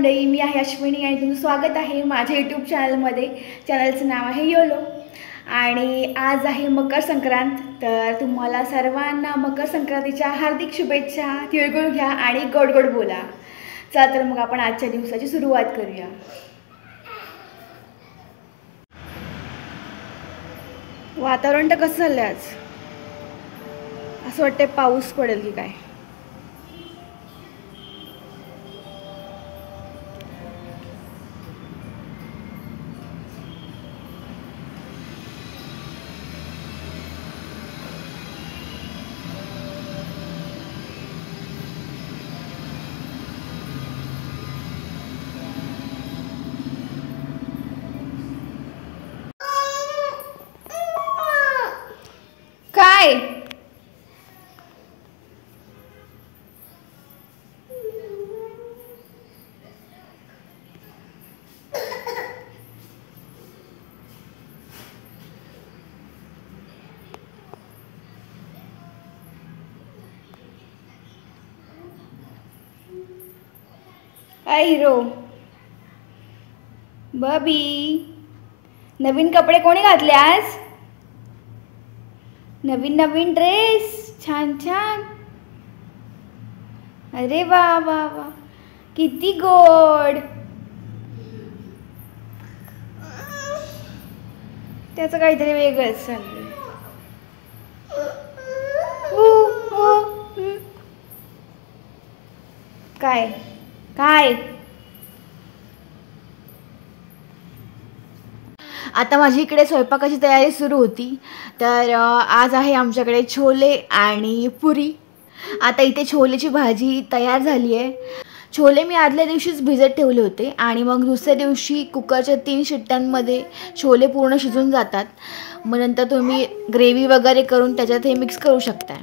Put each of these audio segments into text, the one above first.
मंडळी, मी आहे अश्विनी आणि तुमचं स्वागत आहे माझ्या यूट्यूब चॅनलमध्ये। चॅनलचं नाव आहे योलो आणि आज आहे मकर संक्रांत। तर तुम्हाला सर्वांना मकर संक्रांतीच्या हार्दिक शुभेच्छा। तिळगुळ घ्या आणि गोड गोड बोला। चला तर मग आपण आजच्या दिवसाची सुरुवात करूया। वातावरण तर कसं झालं आज, असं वाटतं पाऊस पडेल की काय। काय काय हिरो बबी, नवीन कपडे कोणी घातले आज? नवीन नवीन ड्रेस, छान छान। अरे वा वा वा, किती गोड। त्याचं काहीतरी वेगळंच चाललंय। काय काय आता माझी इकडे स्वयंपाकाची तयारी सुरू होती। तर आज आहे आमच्याकडे छोले आणि पुरी। आता इथे छोलेची भाजी तयार झाली आहे। छोले मी आदल्या दिवशीच भिजत ठेवले होते आणि मग दुसऱ्या दिवशी कुकरच्या 3 शिट्ट्यांमध्ये छोले पूर्ण शिजून जातात। मग नंतर तुम्ही ग्रेव्ही वगैरे करून त्याच्यात हे मिक्स करू शकता।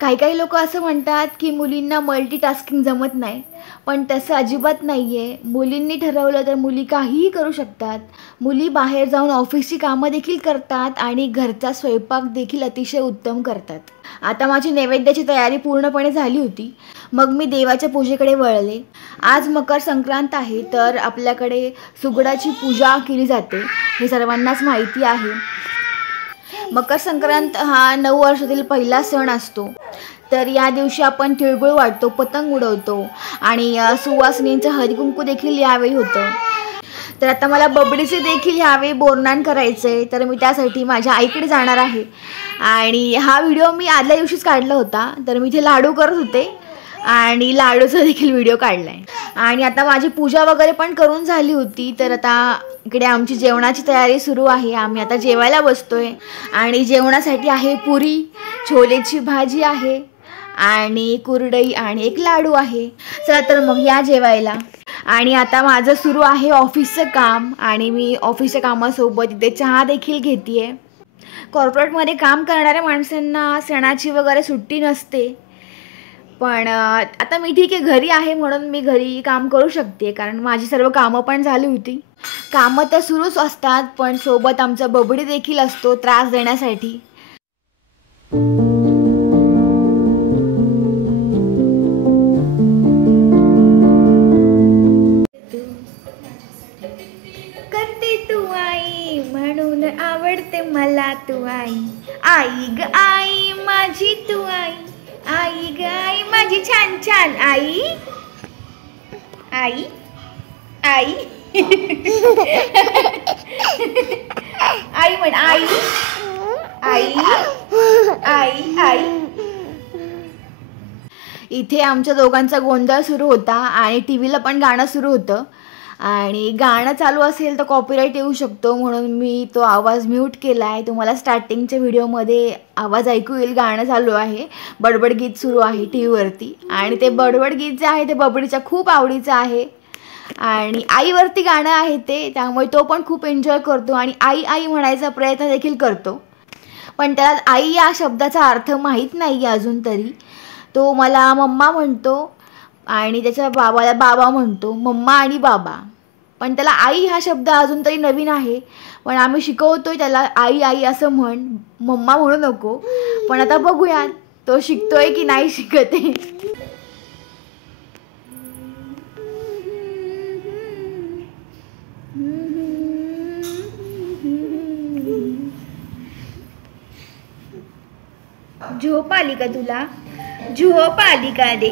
काही काही लोक असं म्हणतात की मुलींना मल्टीटास्किंग जमत नाही, पण तसं अजिबात नाही आहे। मुलींनी ठरवलं तर मुली काहीही करू शकतात। मुली बाहेर जाऊन ऑफिसची कामं देखील करतात आणि घरचा स्वयंपाक देखील अतिशय उत्तम करतात। आता माझी नैवेद्याची तयारी पूर्णपणे झाली होती, मग मी देवाच्या पूजेकडे वळले। आज मकर संक्रांत आहे, तर आपल्याकडे सुगडाची पूजा केली जाते, हे सर्वांनाच माहिती आहे। मकर संक्रांत हा 9 वर्षातील पहिला सण असतो। तर या दिवशी आपण तिळगुळ वाटतो, पतंग उडवतो आणि सुवासिनींचं हरिकुंकू देखील यावेळी होतं। तर आता मला बबडीचे देखील यावेळी बोरनान करायचं आहे, तर मी त्यासाठी माझ्या आईकडे जाणार आहे। आणि हा व्हिडिओ मी आदल्या दिवशीच काढला होता। तर मी इथे लाडू करत होते आणि लाडूचा देखील व्हिडिओ काढला आहे। आणि आता माझी पूजा वगैरे पण करून झाली होती। तर आता इकडे आमची जेवणाची तयारी सुरू आहे। आम्ही आता जेवायला बसतोय आणि जेवणासाठी आहे पुरी, छोलेची भाजी आहे आणि कुरडई आणि एक लाडू आहे। चला तर मग या जेवायला। आणि आता माझं सुरू आहे ऑफिसचं काम आणि मी ऑफिसच्या कामासोबत इथे चहा देखील घेते। कॉर्पोरेटमध्ये काम करणाऱ्या माणसांना सणाची वगैरे सुट्टी नसते, पण आता मी ठीक आहे, घरी आहे म्हणून मी घरी काम करू शकते, कारण माझी सर्व कामं पण झाली होती। कामं तर सुरूच असतात, पण सोबत आमचा बबडी देखील असतो त्रास देण्यासाठी। करते तू आई म्हणून आवडते मला तू आई, आई ग आई माझी तू आई, आई ग आई माझी छान छान आई, आई आई आई म्हण, आई आई आई आई। इथे आमच्या दोघांचा गोंधळ सुरू होता आणि टीव्हीला पण गाणं सुरू होतं आणि गाणं चालू असेल तर कॉपीराईट येऊ शकतो, म्हणून मी तो आवाज म्यूट केला आहे। तुम्हाला स्टार्टिंगच्या व्हिडिओमध्ये आवाज ऐकू येईल, गाणं चालू आहे, बडबड गीत सुरू आहे टी व्हीवरती आणि ते बडबड गीत जे आहे ते बबडीच्या खूप आवडीचं आहे आणि आईवरती गाणं आहे ते, त्यामुळे तो पण खूप एन्जॉय करतो आणि आई आई म्हणायचा प्रयत्न देखील करतो। पण त्याला आई या शब्दाचा अर्थ माहीत नाही आहे अजून तरी. तो मला मम्मा म्हणतो आणि त्याच्या बाबाला बाबा म्हणतो, मम्मा आणि बाबा. पण त्याला आई हा शब्द अजून तरी नवीन आहे. पण आम्ही शिकवतोय त्याला आई आई असं म्हण, मम्मा म्हणू नको. पण आता बघूया तो शिकतोय की नाही शिकत आहे. झोप आली का तुला? झोप आली का रे?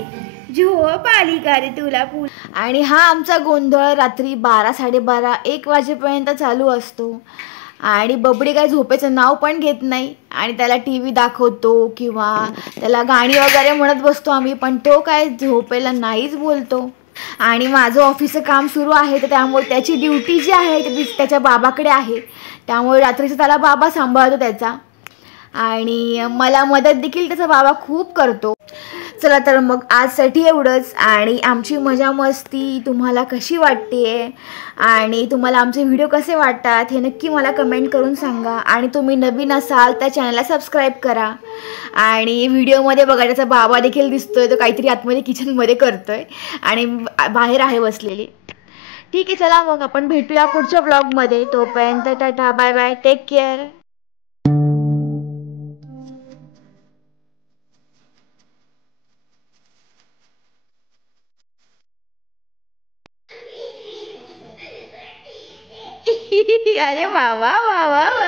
झोप आली का रे तुला? आणि हा आमचा गोंधळ रात्री 12, 12:30, 1 वाजेपर्यंत चालू असतो. आणि बबडी काय झोपेचं नाव पण घेत नाही. आणि त्याला टी व्ही दाखवतो किंवा त्याला गाणी वगैरे म्हणत बसतो आम्ही, पण तो काय झोपेला नाहीच बोलतो. आणि माझं ऑफिसचं काम सुरू आहे, तर त्यामुळे त्याची ड्युटी जी आहे ती त्याच्या बाबाकडे आहे. त्यामुळे रात्रीचं त्याला बाबा सांभाळतो त्याचा. आणि मला मदत देखील त्याचा बाबा खूप करतो. चला तर मग आजसाठी एवढंच. आणि आमची मजा मस्ती तुम्हाला कशी वाटते आणि तुम्हाला आमचे व्हिडिओ कसे वाटतात हे नक्की मला कमेंट करून सांगा. आणि तुम्ही नवीन असाल तर चॅनलला सबस्क्राईब करा. आणि व्हिडिओमध्ये बघा त्याचा बाबा देखील दिसतोय, तो काहीतरी आतमध्ये किचनमध्ये करतोय आणि बाहेर आहे बसलेली. ठीक आहे, चला मग आपण भेटूया पुढच्या ब्लॉगमध्ये. तोपर्यंत टाटा, बाय बाय, टेक केअर. अरे वा वा वा वा.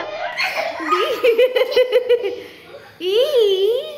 ई